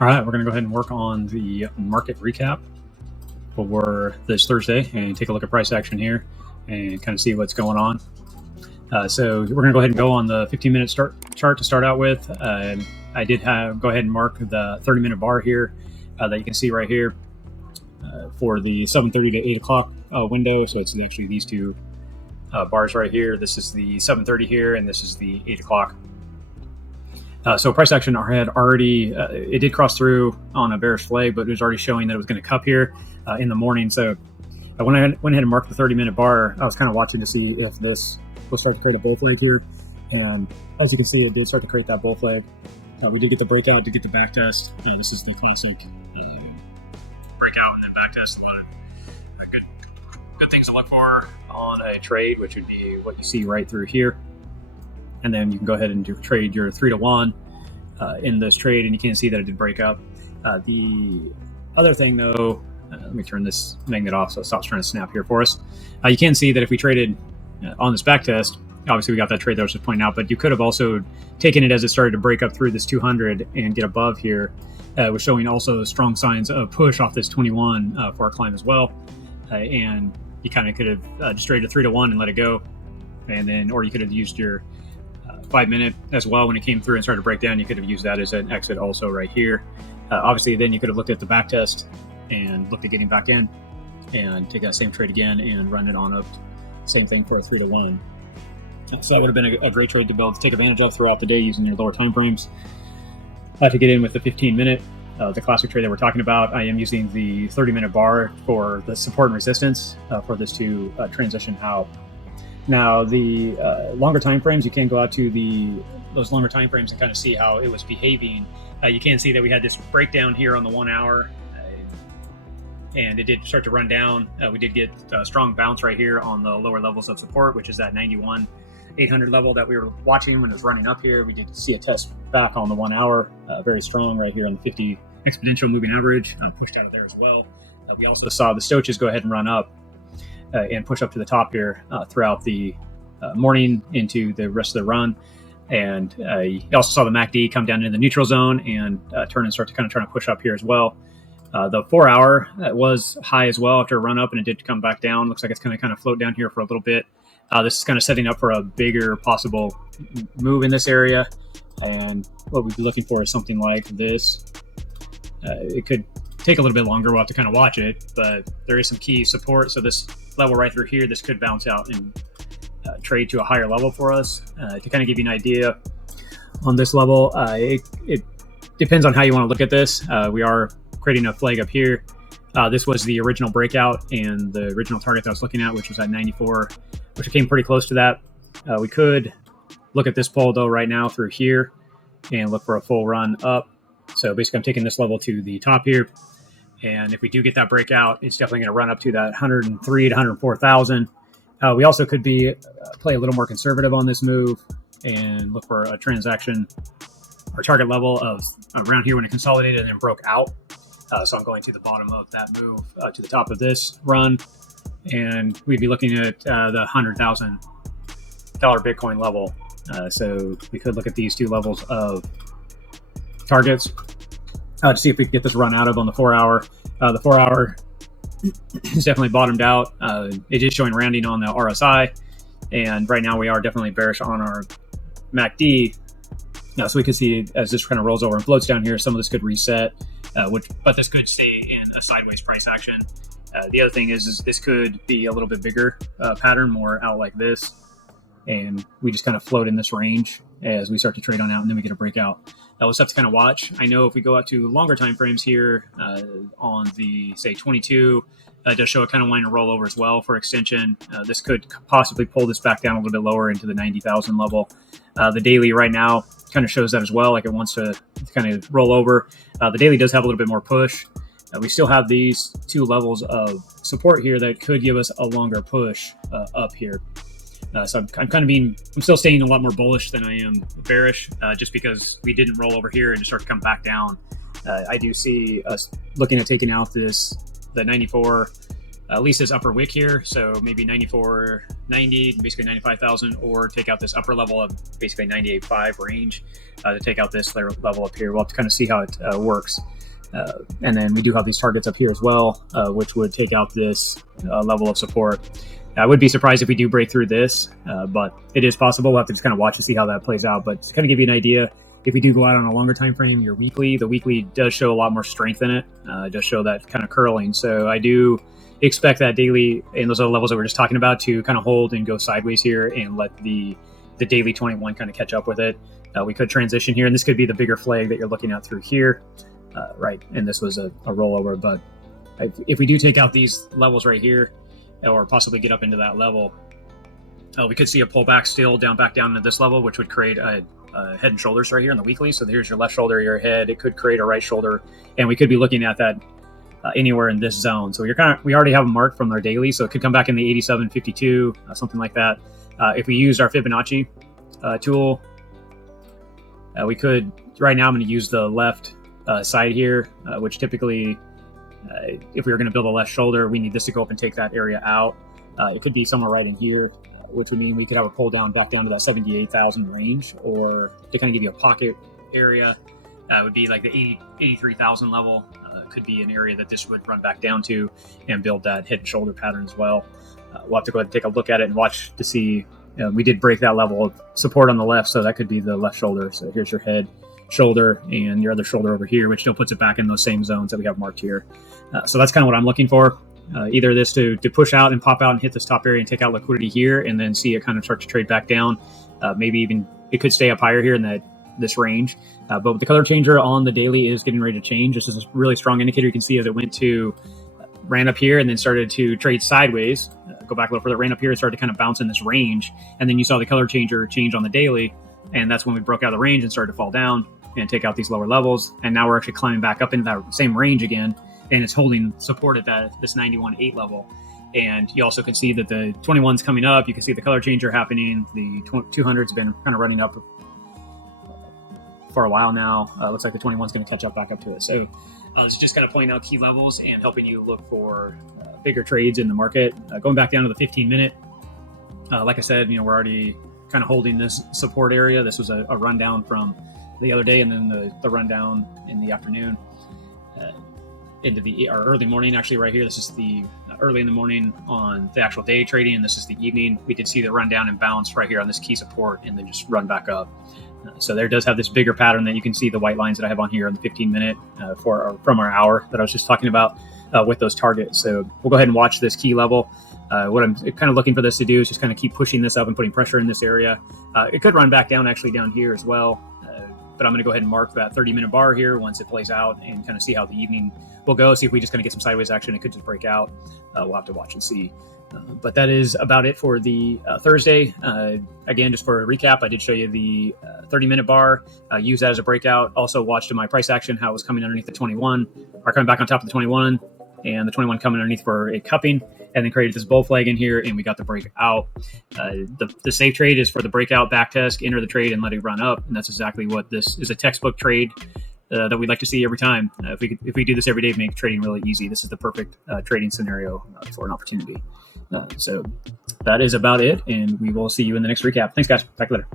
All right, we're going to go ahead and work on the market recap for this Thursday and take a look at price action here and kind of see what's going on. So we're going to go ahead and go on the 15-minute chart to start out with. I did go ahead and mark the 30-minute bar here that you can see right here for the 7:30 to 8 o'clock window. So it's actually these two bars right here. This is the 7:30 here, and this is the 8 o'clock. So price action had already, it did cross through on a bearish flag, but it was already showing that it was going to cup here in the morning. So when I went ahead and marked the 30-minute bar, I was kind of watching to see if this will start to create a bull flag here. And as you can see, it did start to create that bull flag. We did get the breakout, did get the back test. And this is the classic breakout and then back test. A lot of good things to look for on a trade, which would be what you see right through here. And then you can go ahead and trade your 3-to-1 in this trade, and you can see that it did break up. The other thing, though, let me turn this magnet off so it stops trying to snap here for us. You can see that if we traded on this back test, obviously we got that trade that I was just pointing out, but you could have also taken it as it started to break up through this 200 and get above here. We're showing also strong signs of push off this 21 for our climb as well. And you kind of could have just traded a 3-to-1 and let it go. And then, or you could have used your 5-minute as well. When it came through and started to break down, you could have used that as an exit also right here. Obviously, then you could have looked at the back test and looked at getting back in and take that same trade again and run it on up. Same thing for a 3-to-1. So that would have been a great trade to be able to take advantage of throughout the day using your lower time frames. To get in with the 15-minute, the classic trade that we're talking about, I am using the 30-minute bar for the support and resistance for this to transition out. Now, the longer time frames, you can go out to those longer time frames and kind of see how it was behaving. You can see that we had this breakdown here on the 1 hour, and it did start to run down. We did get a strong bounce right here on the lower levels of support, which is that 91,800 level that we were watching when it was running up here. We did see a test back on the 1 hour, very strong right here on the 50 exponential moving average, pushed out of there as well. We also saw the stoaches go ahead and run up and push up to the top here throughout the morning into the rest of the run. And you also saw the MACD come down into the neutral zone and turn and start to kind of trying to push up here as well. The 4 hour was high as well after a run up, and it did come back down. Looks like it's going to kind of float down here for a little bit. This is kind of setting up for a bigger possible move in this area. And what we'd be looking for is something like this. It could take a little bit longer. We'll have to kind of watch it, but there is some key support. So this level right through here, this could bounce out and trade to a higher level for us. To kind of give you an idea on this level, it depends on how you want to look at this. We are creating a flag up here. This was the original breakout and the original target that I was looking at, which was at 94, which came pretty close to that. We could look at this pole though right now through here and look for a full run up. So basically I'm taking this level to the top here. And if we do get that breakout, it's definitely going to run up to that 103 to 104,000. We also could play a little more conservative on this move and look for a transaction or target level of around here when it consolidated and then broke out. So I'm going to the bottom of that move to the top of this run. And we'd be looking at the $100,000 Bitcoin level. So we could look at these two levels of targets to see if we can get this run out of on the 4 hour. The 4 hour is definitely bottomed out. It is showing rounding on the RSI, and right now we are definitely bearish on our MACD. So we can see as this kind of rolls over and floats down here, some of this could reset, but this could stay in a sideways price action. The other thing is this could be a little bit bigger pattern, more out like this, and we just kind of float in this range as we start to trade on out, and then we get a breakout. We'll just have to kind of watch. I know if we go out to longer time frames here on the, say, 22, it does show a kind of line of rollover as well for extension. This could possibly pull this back down a little bit lower into the 90,000 level. The daily right now kind of shows that as well, like it wants to kind of roll over. The daily does have a little bit more push. We still have these two levels of support here that could give us a longer push up here. So I'm still staying a lot more bullish than I am bearish, just because we didn't roll over here and just start to come back down. I do see us looking at taking out the 94 at least this upper wick here. So maybe 94.90, basically 95,000, or take out this upper level of basically 98.5 range to take out this level up here. We'll have to kind of see how it works. And then we do have these targets up here as well, which would take out this level of support. I would be surprised if we do break through this, but it is possible. We'll have to just kind of watch and see how that plays out. But to kind of give you an idea, if we do go out on a longer time frame, your weekly, the weekly does show a lot more strength in it. It does show that kind of curling. So I do expect that daily and those other levels that we're just talking about to kind of hold and go sideways here and let the daily 21 kind of catch up with it. We could transition here, and this could be the bigger flag that you're looking at through here, right? And this was a rollover. But if we do take out these levels right here, or possibly get up into that level, we could see a pullback still back down to this level, which would create a head and shoulders right here in the weekly. So here's your left shoulder, your head. It could create a right shoulder, and we could be looking at that anywhere in this zone. So we already have a mark from our daily, so it could come back in the 87.52, something like that. If we used our Fibonacci tool, we could. Right now, I'm going to use the left side here, which typically, if we were going to build a left shoulder, we need this to go up and take that area out. It could be somewhere right in here, which would mean we could have a pull down back down to that 78,000 range, or to kind of give you a pocket area, would be like the 83,000 level. Could be an area that this would run back down to and build that head and shoulder pattern as well. We'll have to go ahead and take a look at it and watch to see. We did break that level of support on the left, so that could be the left shoulder. So here's your head, shoulder, and your other shoulder over here, which still puts it back in those same zones that we have marked here. So that's kind of what I'm looking for. Either this to push out and pop out and hit this top area and take out liquidity here, and then see it kind of start to trade back down. Maybe even it could stay up higher here in this range. But the color changer on the daily is getting ready to change. This is a really strong indicator. You can see as it ran up here and then started to trade sideways. Go back a little further, ran up here and started to kind of bounce in this range. And then you saw the color changer change on the daily. And that's when we broke out of the range and started to fall down and take out these lower levels. And now we're actually climbing back up into that same range again. And it's holding support at this 91.8 level. And you also can see that the 21's coming up. You can see the color changer happening. The 200's been kind of running up for a while now. Looks like the 21's going to catch up back up to it. So it's just kind of pointing out key levels and helping you look for bigger trades in the market. Going back down to the 15-minute, like I said, we're already kind of holding this support area. This was a rundown from the other day, and then the rundown in the afternoon into our early morning. Actually, right here, this is the early in the morning on the actual day trading, and this is the evening. We did see the rundown and bounce right here on this key support, and then just run back up. So there does have this bigger pattern that you can see the white lines that I have on here on the 15-minute from our hour that I was just talking about with those targets. So we'll go ahead and watch this key level. What I'm kind of looking for this to do is just kind of keep pushing this up and putting pressure in this area. It could run back down actually down here as well. But I'm going to go ahead and mark that 30-minute bar here once it plays out and kind of see how the evening will go. See if we just kind of get some sideways action. It could just break out. We'll have to watch and see. But that is about it for the Thursday. Again, just for a recap, I did show you the 30-minute bar. Use that as a breakout. Also watched in my price action how it was coming underneath the 21, or coming back on top of the 21, and the 21 coming underneath for a cupping, and then created this bull flag in here, and we got the breakout. The safe trade is for the breakout backtest, enter the trade, and let it run up. And that's exactly what this is, a textbook trade that we'd like to see every time. If we do this every day, make trading really easy. This is the perfect trading scenario for an opportunity. So that is about it, and we will see you in the next recap. Thanks, guys. Talk later.